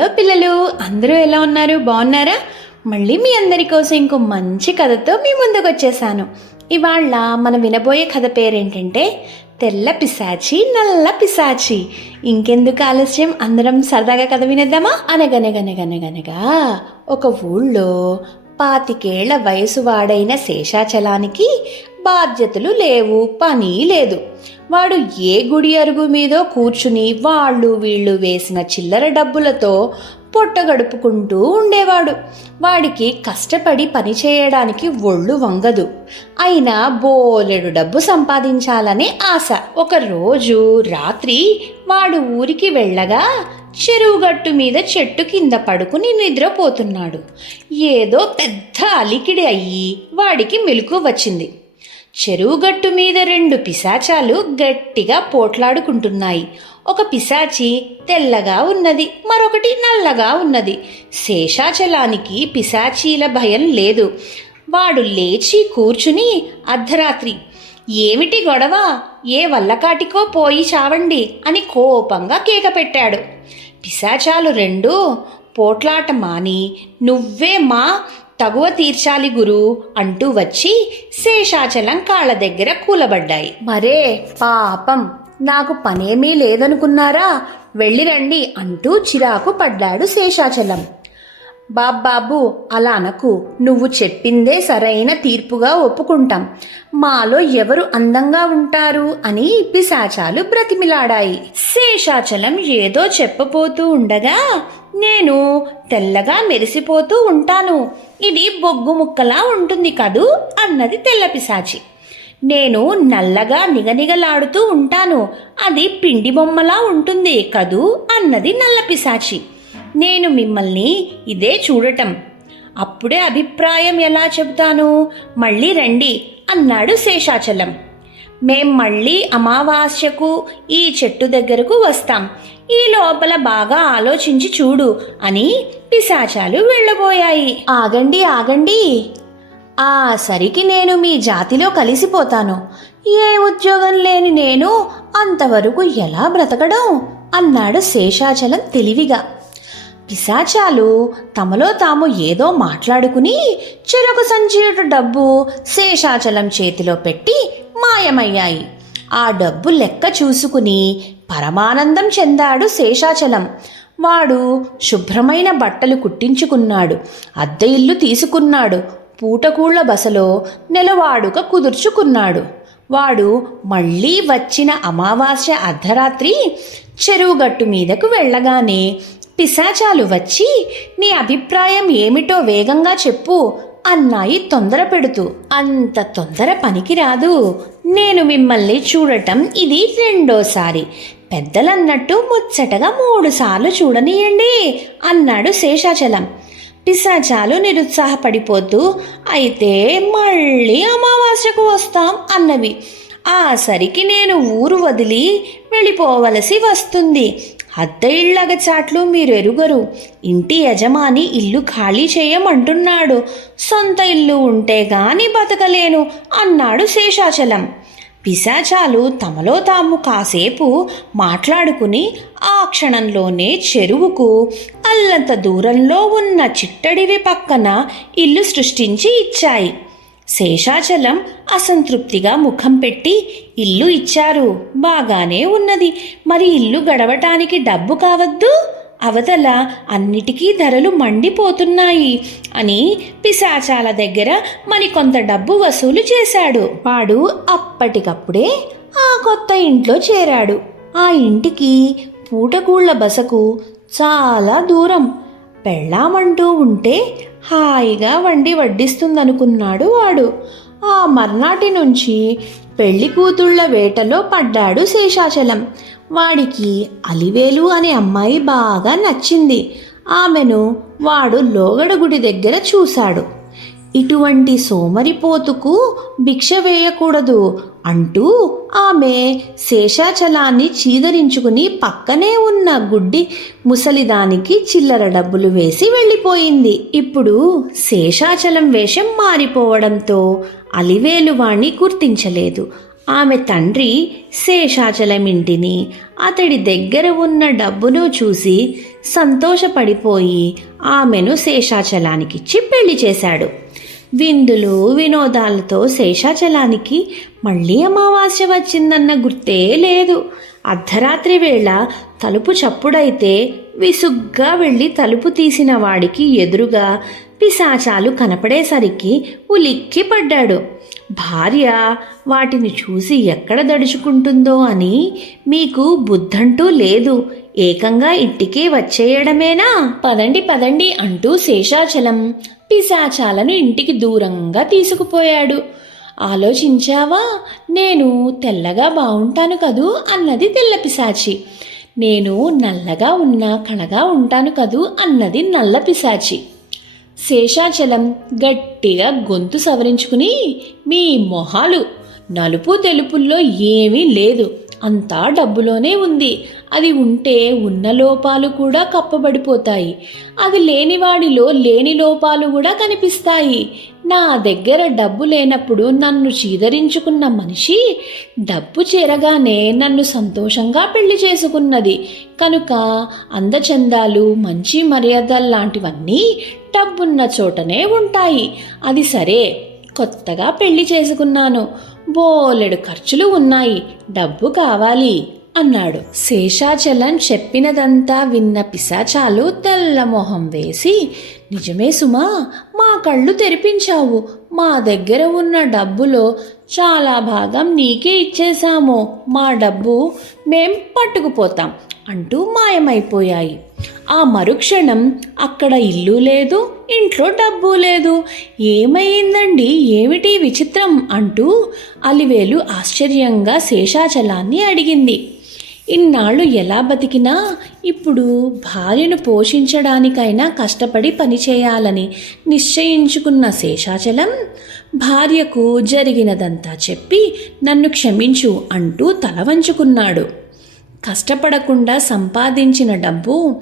Hello పిల్లలు అందరూ ఎలా ఉన్నారు? బాగున్నారా? మళ్ళీ మీ అందరి కోసం ఇంకో మంచి కథతో మీ ముందుకు వచ్చేసాను. ఇవాళ మనం వినబోయే కథ పేరేంటంటే తెల్ల పిశాచి నల్ల పిశాచి. ఇంకెందుకు ఆలస్యం? అందరం సరదాగా కథ వినేద్దామా? అనగనగనగనగనగా ఒక ఊళ్ళో పాతికేళ్ళ వయసు వాడైన శేషాచలానికి బాధ్యతలు లేవు పని లేదు. వాడు ఏ గుడి అరుగు మీదో కూర్చుని వాళ్ళు వీళ్ళు వేసిన చిల్లర డబ్బులతో పొట్ట గడుపుకుంటూ ఉండేవాడు. వాడికి కష్టపడి పని చేయడానికి ఒళ్ళు వంగదు. అయినా బోలెడు డబ్బు సంపాదించాలనే ఆశ. ఒకరోజు రాత్రి వాడు ఊరికి వెళ్ళగా చెరువుగట్టు మీద చెట్టు కింద పడుకుని నిద్రపోతున్నాడు. ఏదో పెద్ద అలికిడి అయ్యి వాడికి మెలకు వచ్చింది. చెరువుగట్టు మీద రెండు పిశాచాలు గట్టిగా పోట్లాడుకుంటున్నాయి. ఒక పిశాచి తెల్లగా ఉన్నది మరొకటి నల్లగా ఉన్నది. శేషాచలానికి పిశాచీల భయం లేదు. వాడు లేచి కూర్చుని అర్ధరాత్రి ఏమిటి గొడవ? ఏ వల్లకాటికో పోయి చావండి అని కోపంగా కేక పెట్టాడు పిశాచాలు రెండు పోట్లాట మాని నువ్వే మా తగువ తీర్చాలి గురు అంటూ వచ్చి శేషాచలం కాళ్ళ దగ్గర కూలబడ్డాయి. మరే పాపం నాకు పనేమీ లేదనుకున్నారా? వెళ్ళిరండి అంటూ చిరాకు పడ్డాడు శేషాచలం. బాబ్బాబు అలా అనకు. నువ్వు చెప్పిందే సరైన తీర్పుగా ఒప్పుకుంటాం. మాలో ఎవరు అందంగా ఉంటారు అని పిశాచాలు బ్రతిమిలాడాయి. శేషాచలం ఏదో చెప్పబోతూ ఉండగా నేను తెల్లగా మెరిసిపోతూ ఉంటాను. ఇది బొగ్గు ముక్కలా ఉంటుంది కదూ? అన్నది తెల్లపిశాచి నేను నల్లగా నిగనిగలాడుతూ ఉంటాను. అది పిండి బొమ్మలా ఉంటుంది కదూ? అన్నది నల్లపిశాచి నేను మిమ్మల్ని ఇదే చూడటం. అప్పుడే అభిప్రాయం ఎలా చెబుతాను? మళ్ళీ రండి అన్నాడు శేషాచలం. మేం మళ్ళీ అమావాస్యకు ఈ చెట్టు దగ్గరకు వస్తాం. ఈ లోపల బాగా ఆలోచించి చూడు అని పిశాచాలు వెళ్ళబోయాయి. ఆగండి ఆగండి. ఆ సరికి నేను మీ జాతిలో కలిసిపోతాను. ఏ ఉద్యోగం లేని నేను అంతవరకు ఎలా బ్రతకడం? అన్నాడు శేషాచలం తెలివిగా. పిశాచాలు తమలో తాము ఏదో మాట్లాడుకుని చెరకు సంచీయుడు డబ్బు శేషాచలం చేతిలో పెట్టి మాయమయ్యాయి. ఆ డబ్బు లెక్క చూసుకుని పరమానందం చెందాడు శేషాచలం. వాడు శుభ్రమైన బట్టలు కుట్టించుకున్నాడు. అద్దె ఇల్లు తీసుకున్నాడు. పూటకూళ్ళ బసలో నెలవాడుక కుదుర్చుకున్నాడు. వాడు మళ్ళీ వచ్చిన అమావాస్య అర్ధరాత్రి చెరువుగట్టు మీదకు వెళ్ళగానే పిశాచాలు వచ్చి నీ అభిప్రాయం ఏమిటో వేగంగా చెప్పు. అన్నాయి తొందర పెడుతూ. అంత తొందర పనికి రాదు. నేను మిమ్మల్ని చూడటం ఇది రెండోసారి. పెద్దలన్నట్టు ముచ్చటగా మూడుసార్లు చూడనీయండి అన్నాడు శేషాచలం. పిశాచాలు నిరుత్సాహపడిపోతూ అయితే మళ్ళీ అమావాస్యకు వస్తాం అన్నవి. ఆ సరికి నేను ఊరు వదిలి వెళ్ళిపోవలసి వస్తుంది. అద్దె ఇళ్ళగ చాట్లు మీరు ఎరుగరు ఇంటి యజమాని ఇల్లు ఖాళీ చేయమంటున్నాడు. సొంత ఇల్లు ఉంటే గాని బతకలేను అన్నాడు శేషాచలం. పిశాచాలు తమలో తాము కాసేపు మాట్లాడుకుని ఆ క్షణంలోనే చెరువుకు అల్లంత దూరంలో ఉన్న చిట్టడివి పక్కన ఇల్లు సృష్టించి ఇచ్చాయి. శేషాచలం అసంతృప్తిగా ముఖం పెట్టి ఇల్లు ఇచ్చారు. బాగానే ఉన్నది. మరి ఇల్లు గడవటానికి డబ్బు కావద్దు? అవతల అన్నిటికీ ధరలు మండిపోతున్నాయి అని పిశాచాల దగ్గర మరికొంత డబ్బు వసూలు చేశాడు. వాడు అప్పటికప్పుడే ఆ కొత్త ఇంట్లో చేరాడు. ఆ ఇంటికి పూటకూళ్ళ బసకు చాలా దూరం. పెళ్ళామంటూ ఉంటే హాయిగా వండి వడ్డిస్తుందనుకున్నాడు వాడు. ఆ మర్నాటి నుంచి పెళ్ళి కూతుళ్ళ వేటలో పడ్డాడు శేషాచలం. వాడికి అలివేలు అనే అమ్మాయి బాగా నచ్చింది. ఆమెను వాడు లోగడగుడి దగ్గర చూశాడు. ఇటువంటి సోమరిపోతుకు భిక్ష వేయకూడదు అంటూ ఆమె శేషాచలాన్ని చీదరించుకుని పక్కనే ఉన్న గుడ్డి ముసలిదానికి చిల్లర డబ్బులు వేసి వెళ్ళిపోయింది. ఇప్పుడు శేషాచలం వేషం మారిపోవడంతో అలివేలువాణ్ణి గుర్తించలేదు. ఆమె తండ్రి శేషాచలం ఇంటిని అతడి దగ్గర ఉన్న డబ్బును చూసి సంతోషపడిపోయి ఆమెను శేషాచలానికిచ్చి పెళ్ళి చేశాడు. విందులు వినోదాలతో శేషాచలానికి మళ్ళీ అమావాస్య వచ్చిందన్న గుర్తే లేదు. అర్ధరాత్రి వేళ తలుపు చప్పుడైతే విసుగ్గా వెళ్ళి తలుపు తీసిన వాడికి ఎదురుగా పిశాచాలు కనపడేసరికి ఉలిక్కి పడ్డాడు. భార్య వాటిని చూసి ఎక్కడ దడుచుకుంటుందో అని మీకు బుద్ధంటూ లేదు. ఏకంగా ఇంటికే వచ్చేయడమేనా? పదండి పదండి అంటూ శేషాచలం పిశాచాలను ఇంటికి దూరంగా తీసుకుపోయాడు. ఆలోచించావా? నేను తెల్లగా బాగుంటాను కదూ? అన్నది తెల్ల పిశాచి. నేను నల్లగా ఉన్న కళగా ఉంటాను కదూ? అన్నది నల్ల పిశాచి. శేషాచలం గట్టిగా గొంతు సవరించుకుని మీ మొహాలు నలుపు తెలుపుల్లో ఏమీ లేదు. అంతా డబ్బులోనే ఉంది. అది ఉంటే ఉన్న లోపాలు కూడా కప్పబడిపోతాయి. అది లేనివాడిలో లేని లోపాలు కూడా కనిపిస్తాయి. నా దగ్గర డబ్బు లేనప్పుడు నన్ను చీదరించుకున్న మనిషి డబ్బు చేరగానే నన్ను సంతోషంగా పెళ్ళి చేసుకున్నది. కనుక అందచందాలు మంచి మర్యాదలు లాంటివన్నీ డబ్బున్న చోటనే ఉంటాయి. అది సరే కొత్తగా పెళ్ళి చేసుకున్నాను. బోలెడు ఖర్చులు ఉన్నాయి. డబ్బు కావాలి అన్నాడు. శేషాచలం చెప్పినదంతా విన్న పిశాచాలు తెల్లమొహం వేసి నిజమే సుమా మా కళ్ళు తెరిపించావు. మా దగ్గర ఉన్న డబ్బులో చాలా భాగం నీకే ఇచ్చేశాము. మా డబ్బు మేం పట్టుకుపోతాం అంటూ మాయమైపోయాయి. ఆ మరుక్షణం అక్కడ ఇల్లు లేదు ఇంట్లో డబ్బు లేదు. ఏమైందండి? ఏమిటి విచిత్రం? అంటూ అలివేలు ఆశ్చర్యంగా శేషాచలాన్ని అడిగింది. ఇన్నాళ్ళు ఎలా బతికినా ఇప్పుడు భార్యను పోషించడానికైనా కష్టపడి పనిచేయాలని నిశ్చయించుకున్న శేషాచలం భార్యకు జరిగినదంతా చెప్పి నన్ను క్షమించు అంటూ తల వంచుకున్నాడు. కష్టపడకుండా సంపాదించిన డబ్బు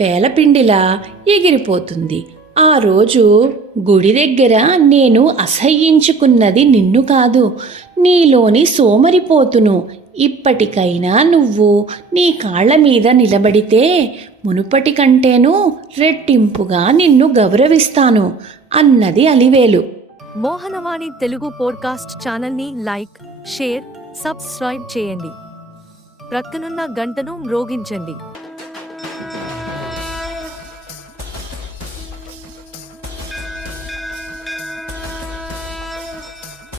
పేలపిండిలా ఎగిరిపోతుంది. ఆ రోజు గుడి దగ్గర నేను అసహ్యించుకున్నది నిన్ను కాదు నీలోని సోమరిపోతును ఇప్పటికైనా నువ్వు నీ కాళ్ళ మీద నిలబడితే మునుపటి కంటేనూ రెట్టింపుగా నిన్ను గౌరవిస్తాను అన్నది అలివేలు. మోహనవాణి తెలుగు పోడ్కాస్ట్ ఛానల్ని లైక్ షేర్ సబ్స్క్రైబ్ చేయండి. ప్రక్కనున్న గంటను మ్రోగించండి.